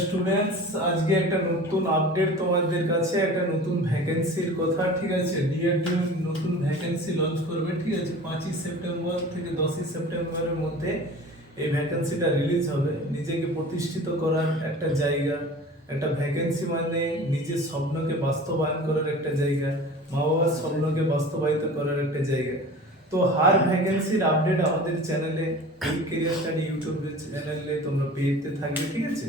Students, আজকে একটা নতুন আপডেট তোমাদের কাছে, একটা নতুন ভ্যাকেন্সির কথা। ঠিক আছে, ডিআরডিও নতুন ভ্যাকেন্সি লঞ্চ করবে। ঠিক আছে, 5ই সেপ্টেম্বর থেকে 10ই সেপ্টেম্বরের মধ্যে এই ভ্যাকেন্সিটা রিলিজ হবে। নিজেকে প্রতিষ্ঠিত করার একটা জায়গা, একটা ভ্যাকেন্সি মানে নিজের স্বপ্নকে বাস্তবায়ন করার একটা জায়গা, মা বাবার স্বপ্নকে বাস্তবায়িত করার একটা জায়গা। তো হার ভ্যাকেন্সির আপডেট আমাদের চ্যানেলে, এই কেরিয়ার স্টাডি ইউটিউব চ্যানেলে তোমরা পেতে থাকবে। ঠিক আছে,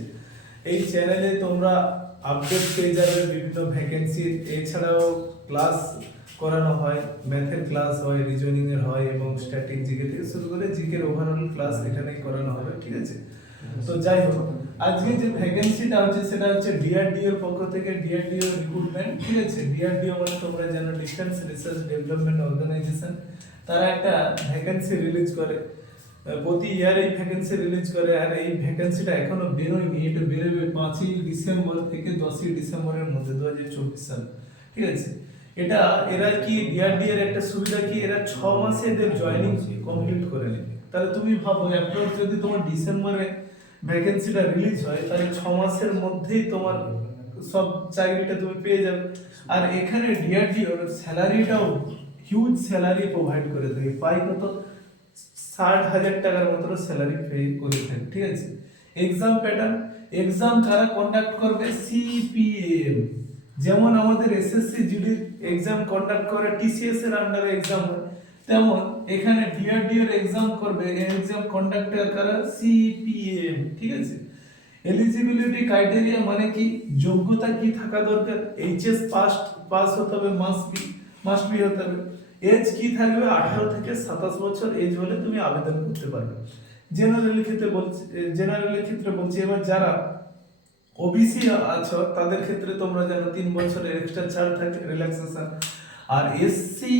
এই চ্যানেলে তোমরা আপডেট পেয়ে যাবে বিভিন্ন ভ্যাকেন্সির। এছাড়াও ক্লাস করানো হয়, ম্যাথের ক্লাস হয়, রিজনিং এর হয় এবং স্ট্যাটিক জিকে থেকে শুরু করে জিকে এর ওভারঅল ক্লাস এখানেই করানো হবে। ঠিক আছে, তো যাই হোক, আজকে যে ভ্যাকেন্সিটা হচ্ছে সেটা হচ্ছে ডিআরডিও এর পক্ষ থেকে, ডিআরডিও রিক্রুটমেন্ট। ঠিক আছে, ডিআরডিও মানে তোমরা জানো ডিফেন্স রিসার্চ ডেভেলপমেন্ট অর্গানাইজেশন। তারা একটা ভ্যাকেন্সি রিলিজ করে, প্রতি ইয়ার এই ভ্যাকেন্সি রিলিজ করে। আর এই ভ্যাকেন্সিটা এখনো বেরোয়নি, এটা বেরোবে 5ই ডিসেম্বর থেকে 10ই ডিসেম্বরের মধ্যে 2024 সাল। ঠিক আছে, এটা এরা কি ডিআরডি এর একটা সুবিধা কি, এরা 6 মাসে এদের জয়েনিং কমপ্লিট করে নেবে। তাহলে তুমি ভাবো, অ্যাপ্রক্স যদি তোমার ডিসেম্বরে ভ্যাকেন্সিটা রিলিজ হয়, তাহলে 6 মাসের মধ্যেই তোমার সব চাকরিটা তুমি পেয়ে যাবে। আর এখানে ডিআরডি ওর স্যালারিটাও হিউজ স্যালারি প্রোভাইড করে দেবে। পাই কত, 60,000 টাকার মতো স্যালারি পে করে থাকে। ঠিক আছে, এক্সাম প্যাটার্ন, এক্সাম কারা কন্ডাক্ট করবে, সিপিএম। যেমন আমাদের এসএসসি জিডির এক্সাম কন্ডাক্ট করে, টিসিএস এর আন্ডারে এক্সাম হয়, তেমন এখানে ডিআরডি এর এক্সাম করবে, এক্সাম কন্ডাক্টর কারা, সিপিএম। ঠিক আছে, এলিজিবিলিটি ক্রাইটেরিয়া মানে কি, যোগ্যতা কি থাকা দরকার, এইচএস পাস হতে হবে, মাস্ট বি হতে হবে। এজ কি থাকবে, 18 থেকে 27 বছর এজ হলে তুমি আবেদন করতে পারবে। জেনারেলের ক্ষেত্রে বলছি, এবার যারা ওবিসি আছো তাদের ক্ষেত্রে তোমরা জানো 3 বছরের এক্সট্রা ছাড় থাকে, রিল্যাক্সেশন। আর এসসি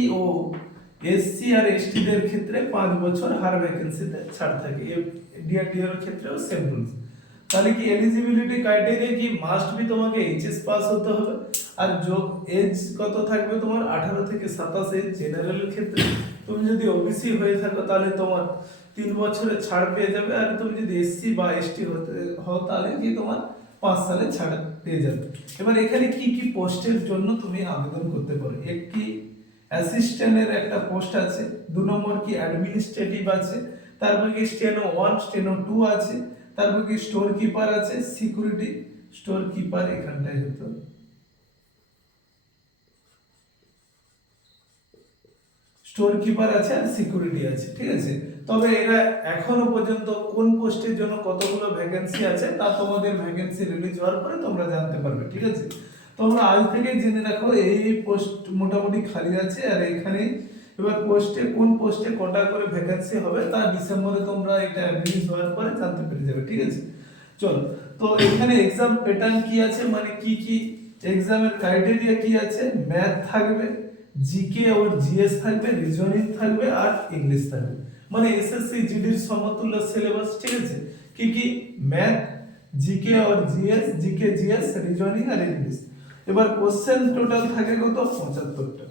আর এসটি দের ক্ষেত্রে 5 বছর হার ভ্যাকেন্সিতে ছাড় থাকে। ডিআরডিও এর ক্ষেত্রেও সেম রুলস। তাহলে কি এলিজিবিলিটি ক্রাইটেরিয়া কি, মাস্ট বি তোমাকে এইচএস পাস হতে হবে। আর এজ কত থাকবে তোমার, 18 থেকে 27 এজ। জেনারেলের ক্ষেত্রে তুমি যদি ওবিসি হয়ে থাকো তাহলে তোমার 3 বছরের ছাড় পেয়ে যাবে। আর তুমি যদি এসসি বা এসটি হও তাহলে কি তোমার 5 সালে ছাড় পেয়ে যাবে। এবার এখানে কি কি পোস্টের জন্য তুমি আবেদন করতে পারো, একটি অ্যাসিস্ট্যান্টের একটা পোস্ট আছে, 2 নম্বর কি অ্যাডমিনিস্ট্রেটিভ আছে, তারপর কি স্টেনো 1 স্টেনো 2 আছে, তারপর কি স্টোর কিপার আছে, সিকিউরিটি স্টোর কিপার এখানটায় হতো, স্টোর কিপার আছে আর সিকিউরিটি আছে। ঠিক আছে, তবে এরা এখনো পর্যন্ত কোন পোস্টের জন্য কতগুলো ভ্যাকেন্সি আছে তা তোমাদের ভ্যাকেন্সি রিলিজ হওয়ার পরে তোমরা জানতে পারবে। ঠিক আছে, তোমরা আজ থেকে জেনে রাখো এই পোস্ট মোটামুটি খালি আছে। আর এখানে এবার কোন পোস্টে কটা করে ভ্যাকেন্সি হবে তা ডিসেম্বরে তোমরা এটা রিলিজ হওয়ার পরে জানতে পেরে যাবে। ঠিক আছে, চলো, তো এখানে এক্সাম প্যাটার্ন কি আছে, মানে কি কি এক্সামের ক্রাইটেরিয়া কি আছে, ম্যাথ থাকবে, জিকে और জিএস থাকবে, রিজনিং থাকবে আর ইংলিশ থাকবে, মানে এসএসসি জিডির সমতুল্য সিলেবাস। ঠিক আছে, কি কি, ম্যাথ, জিকে और জিএস, জিকে জিএস, রিজনিং আর ইংলিশ। এবার কোশ্চেন টোটাল থাকে কত, 75টা।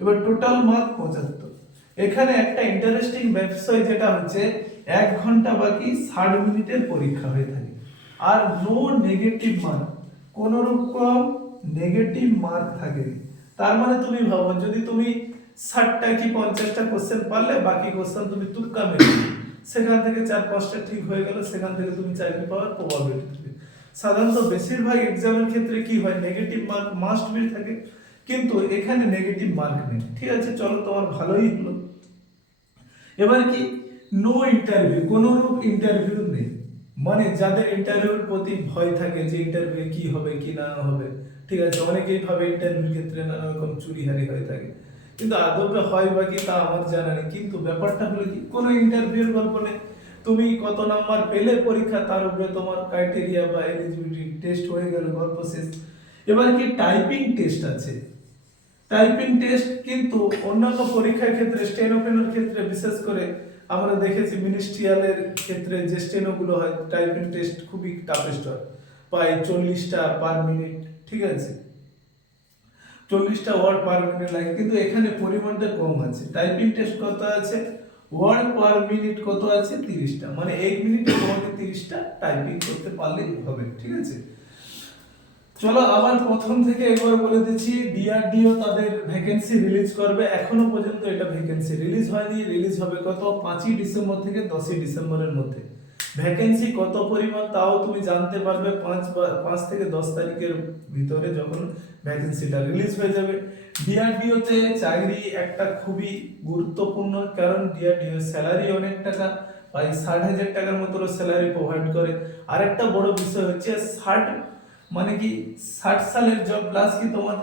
এবার টোটাল মার্ক 75। এখানে একটা ইন্টারেস্টিং বিষয় যেটা হচ্ছে 1 ঘন্টা বাকি 60 মিনিটের পরীক্ষা হয়ে থাকে। আর নো নেগেটিভ মার্ক, কোন রকম নেগেটিভ মার্ক থাকে। তার মানে তুমি ভাবো, যদি তুমি 60টা কি 50টা কোশ্চেন পারলে, বাকি কোশ্চেন তুমি তুক্কা মেরে, সেখান থেকে 4-5টা ঠিক হয়ে গেল, সেখান থেকে তুমি চাকরি পাওয়ার প্রবাবিলিটি থাকে। সাধারণত বেশিরভাগ এক্সামের ক্ষেত্রে কি হয়, নেগেটিভ মার্ক মাস্ট বি থাকে, কিন্তু এখানে নেগেটিভ মার্ক নেই। ঠিক আছে, চলো, তোমার ভালোই হলো। এবার কি, নো ইন্টারভিউ, কোনো রূপ ইন্টারভিউ নেই। মানে যাদের ইন্টারভিউর প্রতি ভয় থাকে যে ইন্টারভিউ কি হবে কি না হবে, ঠিক আছে, অনেকেই ভাবে ইন্টারভিউর ক্ষেত্রে নানা রকম চুরিহারি হয়ে থাকে, কিন্তু আদবে হয় বা কি তা আমার জানা নেই। কিন্তু ব্যাপারটা হলো কি, কোনো ইন্টারভিউর গল্প নেই, তুমি কত নাম্বার পেলে পরীক্ষা তার উপরে তোমার ক্রাইটেরিয়া বা এলিজিবিলিটি টেস্ট হয়ে গেল, গল্প শেষ। এবার কি, টাইপিং টেস্ট আছে। টাইপিং টেস্ট কিন্তু অন্যান্য পরীক্ষার ক্ষেত্রে, স্টেনোপেনের ক্ষেত্রে বিশেষ করে আমরা দেখেছি, মিনিস্ট্রিয়ালের ক্ষেত্রে যে স্টেনোগুলো হয়, টাইপিং টেস্ট খুবই টাফেস্ট হয়, প্রায় 40টা পার মিনিট। ঠিক আছে, 40টা ওয়ার্ড পার মিনিট লাগে, কিন্তু এখানে পরিমাণটা কম আছে। টাইপিং টেস্ট কত আছে, ওয়ার্ড পার মিনিট কত আছে 30টা, মানে 1 মিনিটে তোমাকে 30টা টাইপিং করতে পারলেই হবে, ঠিক আছে। চলো আবার প্রথম থেকে একবার বলে দিচ্ছি, ডিআরডিও তাদের ভ্যাকেন্সি রিলিজ করবে, এখনো পর্যন্ত এটা ভ্যাকেন্সি রিলিজ হয়নি, রিলিজ হবে কত 5ই ডিসেম্বর থেকে 10ই ডিসেম্বরের মধ্যে। ভ্যাকেন্সি কত পরিমাণ তাও তুমি জানতে পারবে 5 থেকে 10 তারিখের ভিতরে, যখন ভ্যাকেন্সিটা রিলিজ হয়ে যাবে। ডিআরডিও তে চাকরি একটা খুবই গুরুত্বপূর্ণ, কারণ ডিআরডিও স্যালারি অনেক টাকা, প্রায় 60,000 টাকার মতো স্যালারি প্রোভাইড করে। আরেকটা বড় বিষয় হচ্ছে 60, মানে কি 60 সালের জব প্লাস কি তোমার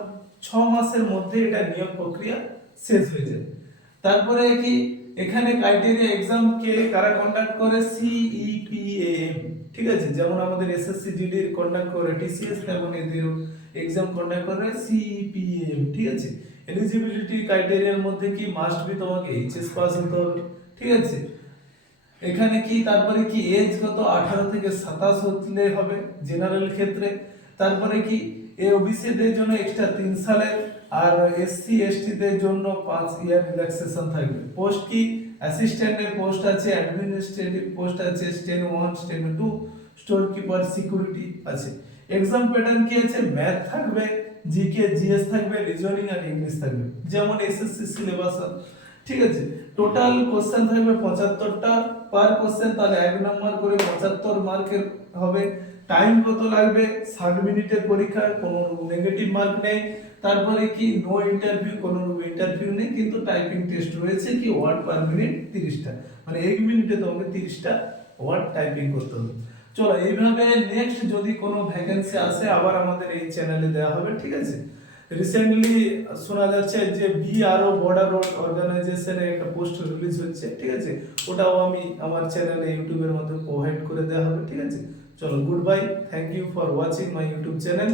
6 মাসের মধ্যে এটা নিয়োগ প্রক্রিয়া শেষ হয়ে যায়। তারপরে কি এখানে ক্রাইটেরিয়া এক্সাম কে কারা কন্ডাক্ট করে, সিইপিএএম, ঠিক আছে, যেমন আমাদের এসএসসি জিডি কন্ডাক্ট করে টিসিএস, তেমন এদেরও এক্সাম কন্ডাক্ট করে সিইপিএএম, ঠিক আছে। এলিজিবিলিটি ক্রাইটেরিয়ার মধ্যে কি মাস্ট বি তোমাকে এইচএস পাস হতে হবে, ঠিক আছে। এখানে কি তারপরে কি এজ কত 18 থেকে 27 হলে হবে জেনারেল ক্ষেত্রে। তারপরে কি এ ওবিসি দের জন্য এক্সট্রা 3 সালের, আর এসসি এসটি দের জন্য 5 ইয়ার রিল্যাক্সেশন থাকবে। পোস্ট কি অ্যাসিস্ট্যান্টের পোস্ট আছে, অ্যাডমিনিস্ট্রেটিভ পোস্ট আছে, steno 1 steno 2, store keeper, security আছে। এক্সাম প্যাটার্ন কি আছে, ম্যাথ থাকবে, জিকে জিএস থাকবে, রিজনিং আর ইংলিশ থাকবে, যেমন এসএসসি সিলেবাস, ঠিক আছে। টোটাল কোশ্চেন থাকবে 75টা পার কোশ্চেন, তাহলে 1 নাম্বার করে 75 মার্কের হবে। টাইম কত লাগবে, 60 মিনিটের পরীক্ষা, কোনো নেগেটিভ মার্ক নেই। তারপরে কি নো ইন্টারভিউ, কোনো ইন্টারভিউ নেই, কিন্তু টাইপিং টেস্ট রয়েছে, কি ওয়ার্ড পার মিনিট 30টা, মানে 1 মিনিটে তোমাকে 30টা ওয়ার্ড টাইপিং করতে হবে। চলো এইভাবে নেক্সট যদি কোনো ভ্যাকেন্সি আসে আবার আমাদের এই চ্যানেলে দেওয়া হবে, ঠিক আছে। রিসেন্টলি শোনা যাচ্ছে যে বিআরও বর্ডার রোড অর্গানাইজেশনে একটা পোস্ট রিলিজ হচ্ছে, ঠিক আছে, ওটাও আমি আমার চ্যানেলে ইউটিউবের মধ্যে প্রোভাইড করে দেওয়া হবে, ঠিক আছে। চলো goodbye, thank you for watching my YouTube channel.